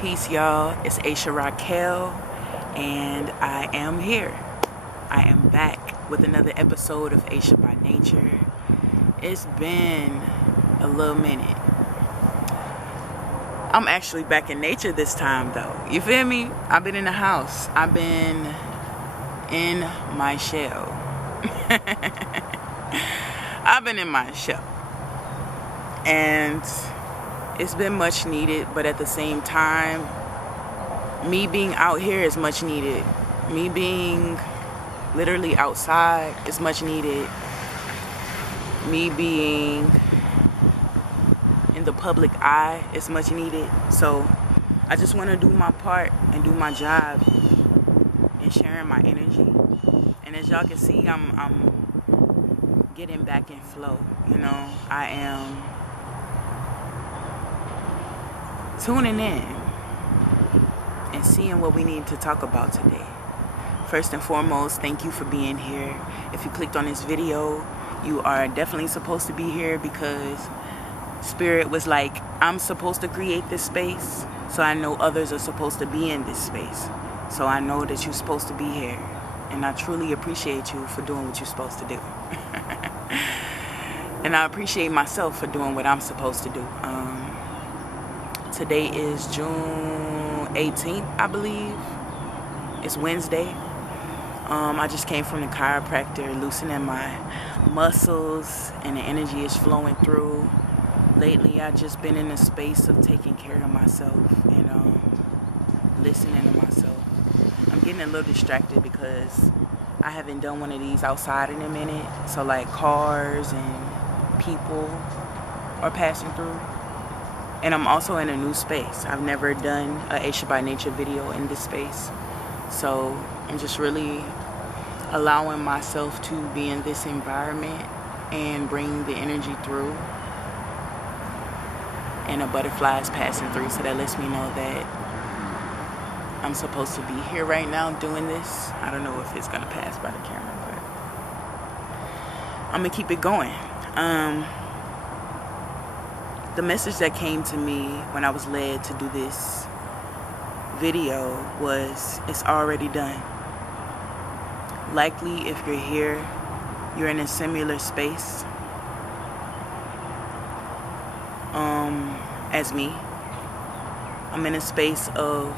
Peace, y'all. It's Aisha RaQuel, and I am here. I am back with another episode of Aisha by Nature. It's been a little minute. I'm actually back in nature this time, though. You feel me? I've been in the house. I've been in my shell. I've been in my shell. And it's been much needed, but at the same time, me being out here is much needed. Me being literally outside is much needed. Me being in the public eye is much needed. So I just want to do my part and do my job in sharing my energy. And as y'all can see, I'm getting back in flow. You know, I am tuning in and seeing what we need to talk about today. First and foremost, thank you for being here. If you clicked on this video, you are definitely supposed to be here because Spirit was like, I'm supposed to create this space, so I know others are supposed to be in this space. So I know that you're supposed to be here. And I truly appreciate you for doing what you're supposed to do. And I appreciate myself for doing what I'm supposed to do. Today is June 18th, I believe. It's Wednesday. I just came from the chiropractor, loosening my muscles, and the energy is flowing through. Lately, I've just been in a space of taking care of myself and listening to myself. I'm getting a little distracted because I haven't done one of these outside in a minute. So like cars and people are passing through. And I'm also in a new space. I've never done a Aisha by Nature video in this space. So I'm just really allowing myself to be in this environment and bring the energy through. And a butterfly is passing through, so that lets me know that I'm supposed to be here right now doing this. I don't know if it's gonna pass by the camera, but I'm gonna keep it going. The message that came to me when I was led to do this video was, it's already done. Likely, if you're here, you're in a similar space as me. I'm in a space of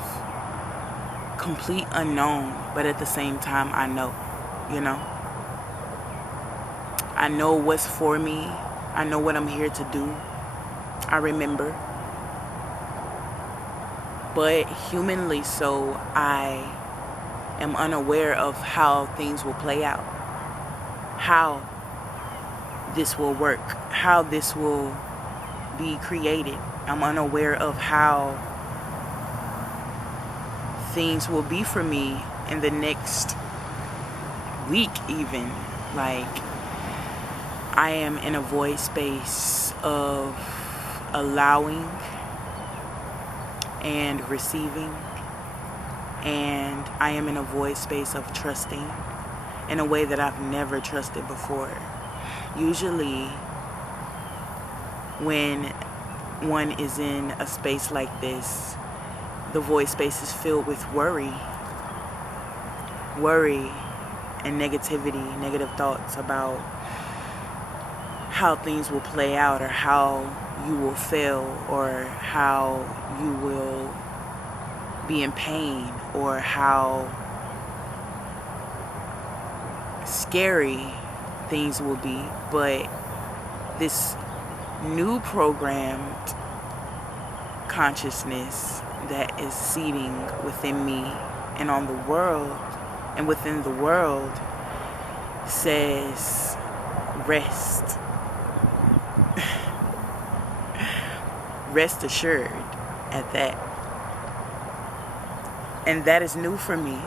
complete unknown, but at the same time, I know, you know. I know what's for me. I know what I'm here to do. I remember. But humanly so, I am unaware of how things will play out, how this will work, how this will be created. I'm unaware of how things will be for me in the next week even. Like, I am in a void space of allowing and receiving, and I am in a void space of trusting in a way that I've never trusted before. Usually when one is in a space like this, the void space is filled with worry and negativity, negative thoughts about how things will play out, or how you will fail, or how you will be in pain, or how scary things will be. But this new programmed consciousness that is seeding within me and on the world and within the world says, rest. Rest assured at that. And that is new for me.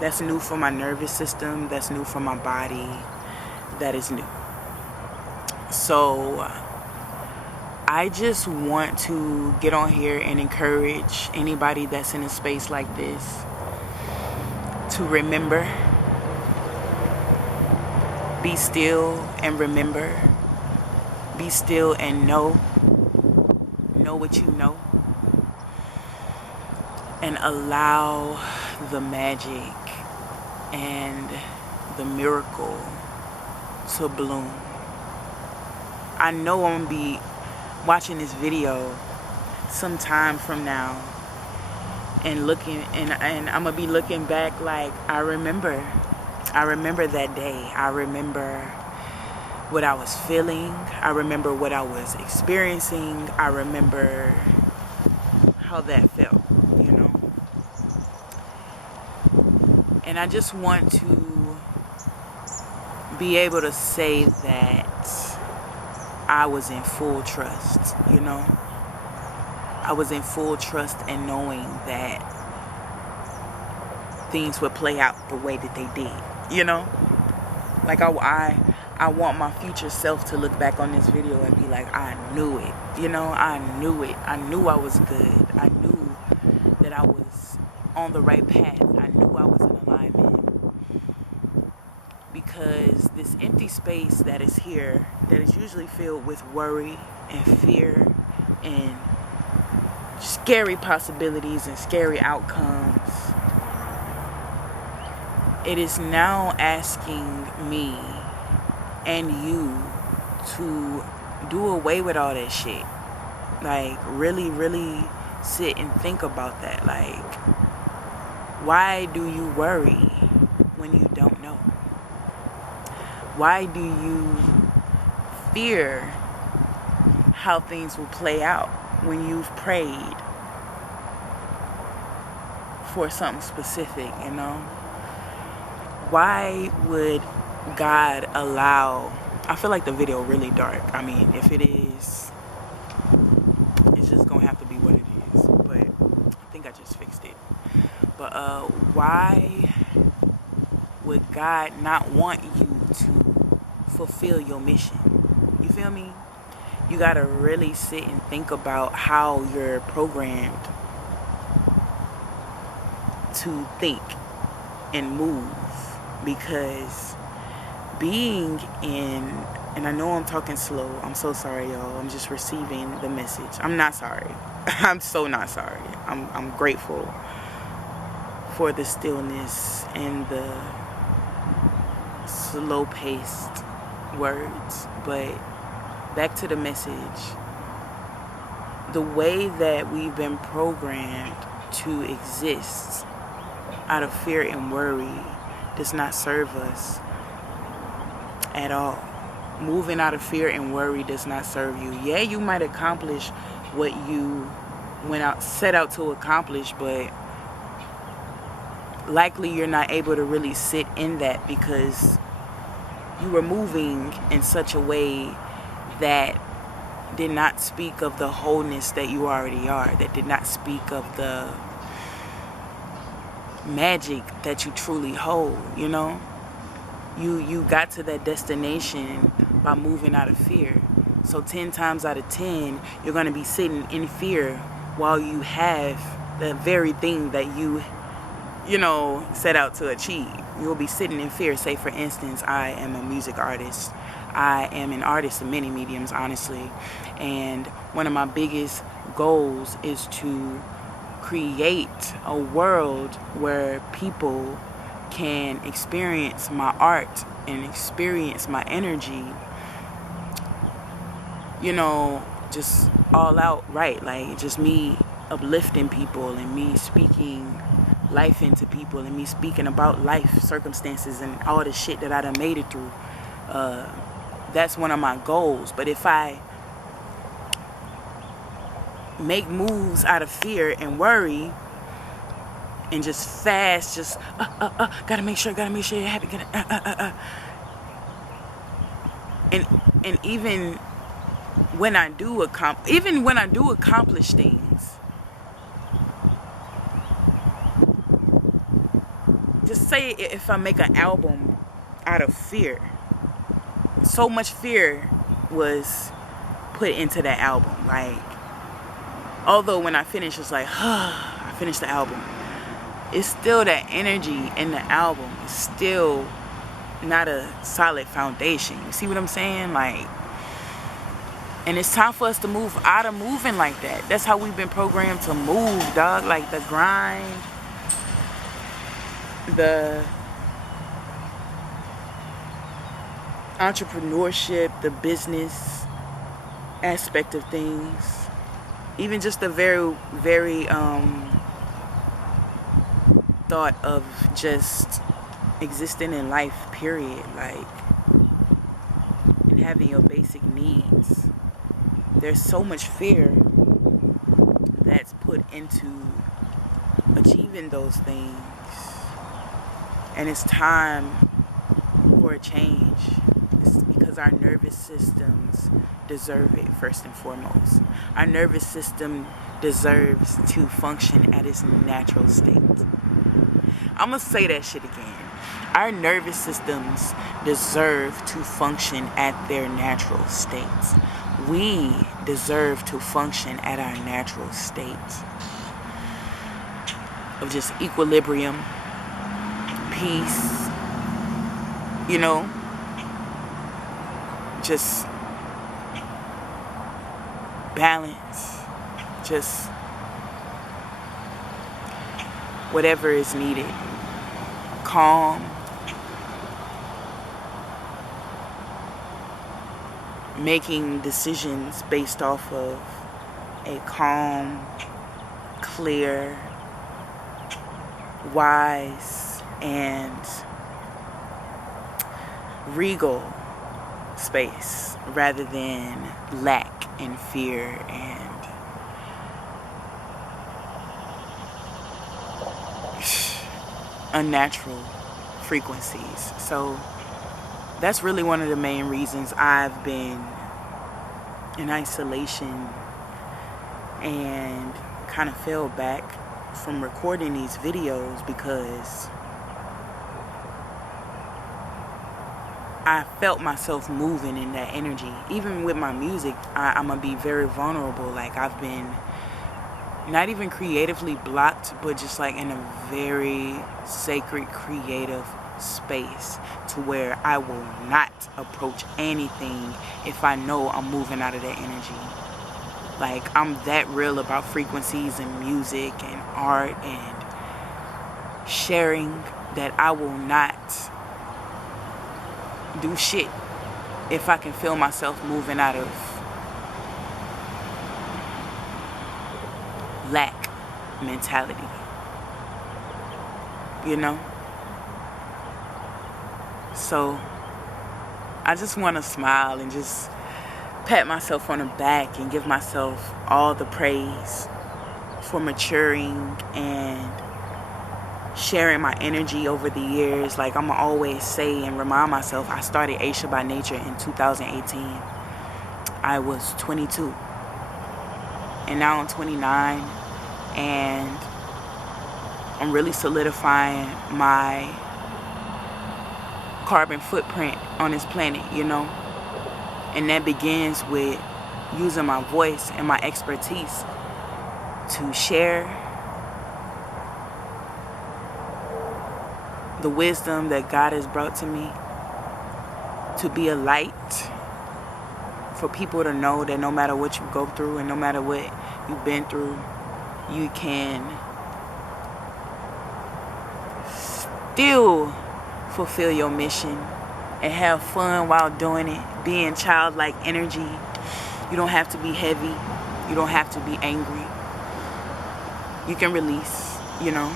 That's new for my nervous system. That's new for my body. That is new. So I just want to get on here and encourage anybody that's in a space like this to remember, be still and remember, be still and know what you know. and allow the magic and the miracle to bloom. I know I'm gonna be watching this video some time from now and looking, and I'm gonna be looking back like I remember that day. I remember what I was feeling. I remember what I was experiencing. I remember how that felt, you know. And I just want to be able to say that I was in full trust, you know. I was in full trust and knowing that things would play out the way that they did, you know. Like I want my future self to look back on this video and be like, I knew it, you know. I knew it. I knew I was good. I knew that I was on the right path. I knew I was in alignment. Because this empty space that is here, that is usually filled with worry and fear and scary possibilities and scary outcomes, it is now asking me and you to do away with all that shit. Like, really, really sit and think about that. Like, why do you worry when you don't know? Why do you fear how things will play out when you've prayed for something specific, you know? Why would God allow... I feel like the video really dark. I mean, if it is, it's just gonna have to be what it is. But I think I just fixed it. But why would God not want you to fulfill your mission? You feel me? You gotta really sit and think about how you're programmed to think and move. Because being in, and I know I'm talking slow, I'm so sorry, y'all. I'm just receiving the message. I'm not sorry. I'm so not sorry. I'm grateful for the stillness and the slow-paced words. But back to the message. The way that we've been programmed to exist out of fear and worry does not serve us at all. Moving out of fear and worry does not serve you. Yeah, you might accomplish what you set out to accomplish, but likely you're not able to really sit in that because you were moving in such a way that did not speak of the wholeness that you already are, that did not speak of the magic that you truly hold, you know? You got to that destination by moving out of fear. So 10 times out of 10, you're going to be sitting in fear while you have the very thing that you set out to achieve. You'll be sitting in fear. Say, for instance, I am a music artist. I am an artist of many mediums, honestly. And one of my biggest goals is to create a world where people can experience my art and experience my energy, just all out right. Like, just me uplifting people and me speaking life into people and me speaking about life circumstances and all the shit that I done made it through. That's one of my goals. But if I make moves out of fear and worry and just fast, just gotta make sure you're happy, and even when I do accomplish things, just say if I make an album out of fear, so much fear was put into that album. Like, although when I finish, it's like, I finished the album. It's still that energy in the album. It's still not a solid foundation. You see what I'm saying? Like, And it's time for us to move out of moving like that. That's how we've been programmed to move, dog. Like the grind, the entrepreneurship, the business aspect of things. Even just the very thought of just existing in life, period. Like, and having your basic needs. There's so much fear that's put into achieving those things. And it's time for a change. It's because our nervous systems deserve it, first and foremost. Our nervous system deserves to function at its natural state. I'm going to say that shit again. Our nervous systems deserve to function at their natural states. We deserve to function at our natural state of just equilibrium, peace, you know, just balance, just whatever is needed, calm, making decisions based off of a calm, clear, wise, and regal space rather than lack and fear and unnatural frequencies. So that's really one of the main reasons I've been in isolation and kind of fell back from recording these videos, because I felt myself moving in that energy. Even with my music, I'm gonna be very vulnerable. Like, I've been not even creatively blocked, but just like in a very sacred creative space to where I will not approach anything if I know I'm moving out of that energy. Like, I'm that real about frequencies and music and art and sharing that I will not do shit if I can feel myself moving out of lack mentality, you know? So I just want to smile and just pat myself on the back and give myself all the praise for maturing and sharing my energy over the years. Like, I'm gonna always say and remind myself, I started Aisha by Nature in 2018. I was 22. And now I'm 29, and I'm really solidifying my carbon footprint on this planet, you know? And that begins with using my voice and my expertise to share the wisdom that God has brought to me, to be a light for people to know that no matter what you go through and no matter what you've been through, you can still fulfill your mission and have fun while doing it. Be in childlike energy. You don't have to be heavy. You don't have to be angry. You can release, you know,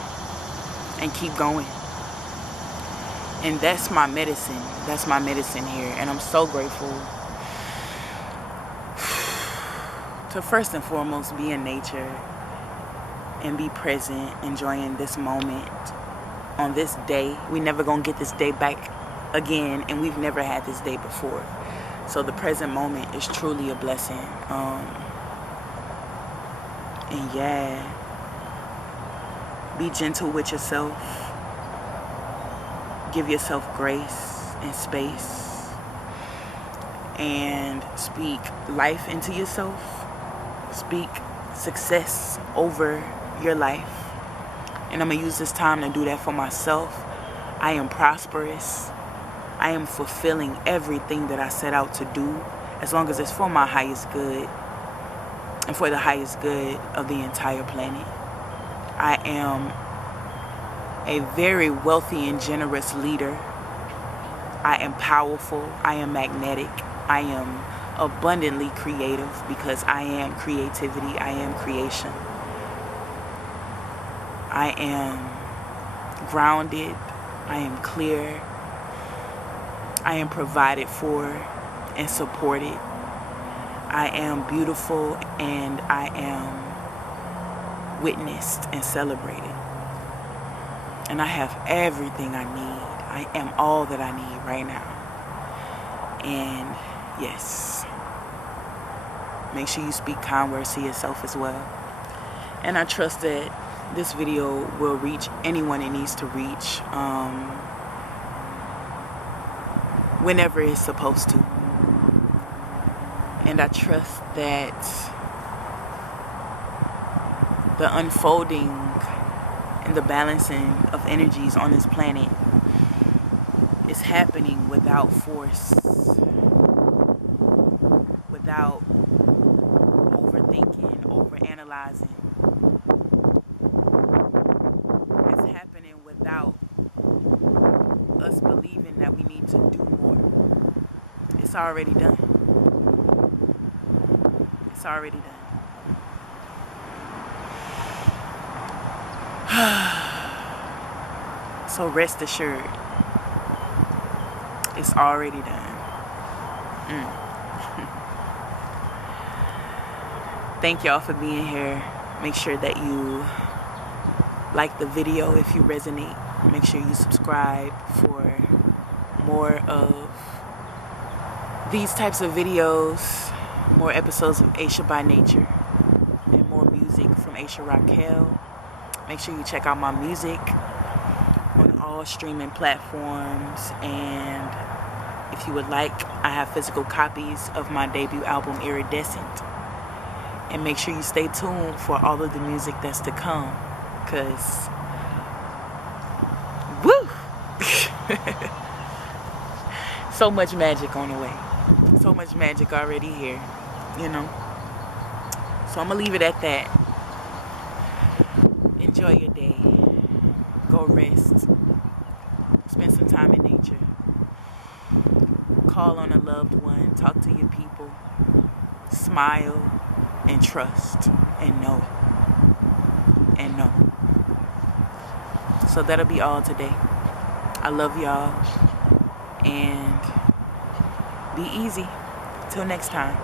and keep going. And that's my medicine. That's my medicine here. And I'm so grateful to first and foremost be in nature and be present, enjoying this moment on this day. We never gonna get this day back again, and we've never had this day before. So the present moment is truly a blessing. And yeah, be gentle with yourself. Give yourself grace and space, and speak life into yourself. Speak success over your life. And I'm gonna use this time to do that for myself. I am prosperous. I am fulfilling everything that I set out to do. as long as it's for my highest good and for the highest good of the entire planet. I am a very wealthy and generous leader. I am powerful. I am magnetic. I am abundantly creative because I am creativity. I am creation. I am grounded. I am clear. I am provided for and supported. I am beautiful and I am witnessed and celebrated. And I have everything I need. I am all that I need right now. And yes, make sure you speak kind words to yourself as well. And I trust that this video will reach anyone it needs to reach whenever it's supposed to. And I trust that the unfolding and the balancing of energies on this planet is happening without force, without overthinking, overanalyzing. It's happening without us believing that we need to do more. It's already done. It's already done. So rest assured, it's already done. Thank y'all for being here. Make sure that you like the video if you resonate. Make sure you subscribe for more of these types of videos, more episodes of Aisha by Nature, and more music from Aisha RaQuel. Make sure you check out my music on all streaming platforms, and if you would like, I have physical copies of my debut album IRIDESCENT. And make sure you stay tuned for all of the music that's to come, because woo! So much magic on the way. So much magic already here, you know. So I'm gonna leave it at that. Enjoy your day. Go rest. Spend some time in nature. Call on a loved one. Talk to your people. Smile and trust and know. And know. So that'll be all today. I love y'all. And be easy. Till next time.